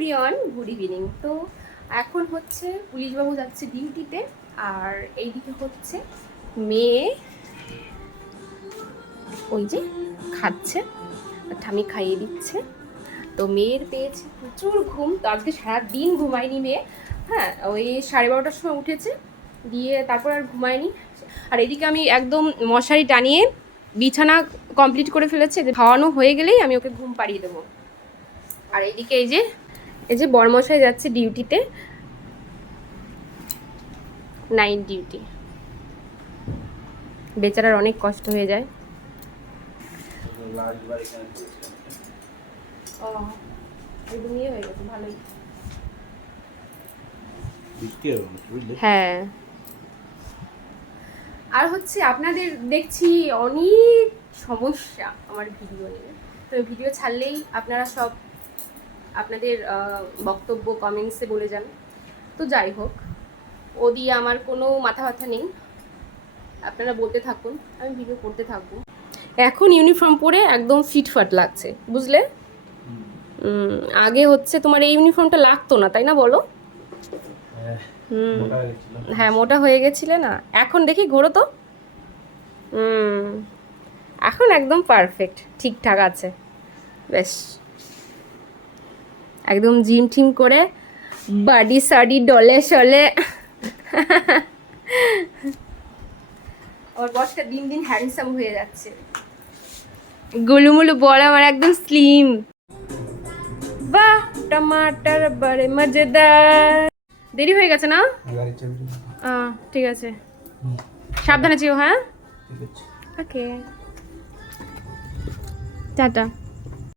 Everyone, good evening. তো এখন হচ্ছে পুলিশবাবু যাচ্ছে ডিউটিতে, আর এইদিকে হচ্ছে মেয়ে ওই যে খাচ্ছে, ঠামি খাইয়ে দিচ্ছে। তো মেয়ের পেয়েছে প্রচুর ঘুম, তো আজকে সারাদিন ঘুমায়নি মেয়ে। হ্যাঁ, ওই 12:30টার সময় উঠেছে, দিয়ে তারপর আর ঘুমায়নি। আর এদিকে আমি একদম মশারি টানিয়ে বিছানা কমপ্লিট করে ফেলেছি, যে খাওয়ানো হয়ে গেলেই আমি ওকে ঘুম পাড়িয়ে দেবো। আর এইদিকে এই যে বরমশাই যাচ্ছে ডিউটিতে, নাইট ডিউটি। বেচারার অনেক কষ্ট হয়ে যায়। ও একদম ইয়ে হয়ে গেছে, ভালোই। হ্যাঁ, আর হচ্ছে আপনাদের দেখছি অনেক সমস্যা আমার ভিডিও নিয়ে। তো ভিডিও ছাড়লেই আপনারা সব আপনাদের বক্তব্য কমেন্টসে বলে যান। তো যাই হোক, ও দিয়ে আমার কোনো মাথা ব্যথা নেই, আপনারা বলতে থাকুন, আমি ভিডিও করতে থাকবো। এখন ইউনিফর্ম পরে একদম ফিটফাট লাগছে, বুঝলে? আগে হচ্ছে তোমার এই ইউনিফর্মটা লাগতো না, তাই না বলো? হ্যাঁ, মোটা হয়ে গেছিলে না, এখন দেখি ঘোরো তো। এখন একদম পারফেক্ট, ঠিকঠাক আছে, বেশ একদম জিম টিম করে বাডি সাডি ডলে শলে। আমার বসটা দিন দিন হ্যান্ডসাম হয়ে যাচ্ছে, গুলুমুলু বল আমার একদম স্লিম। বাহ, টমাটার বড়ে মজেদার। দেরি হয়ে গেছে না? ঠিক আছে, সাবধানে যেও। হ্যাঁ, ওকে, টাটা।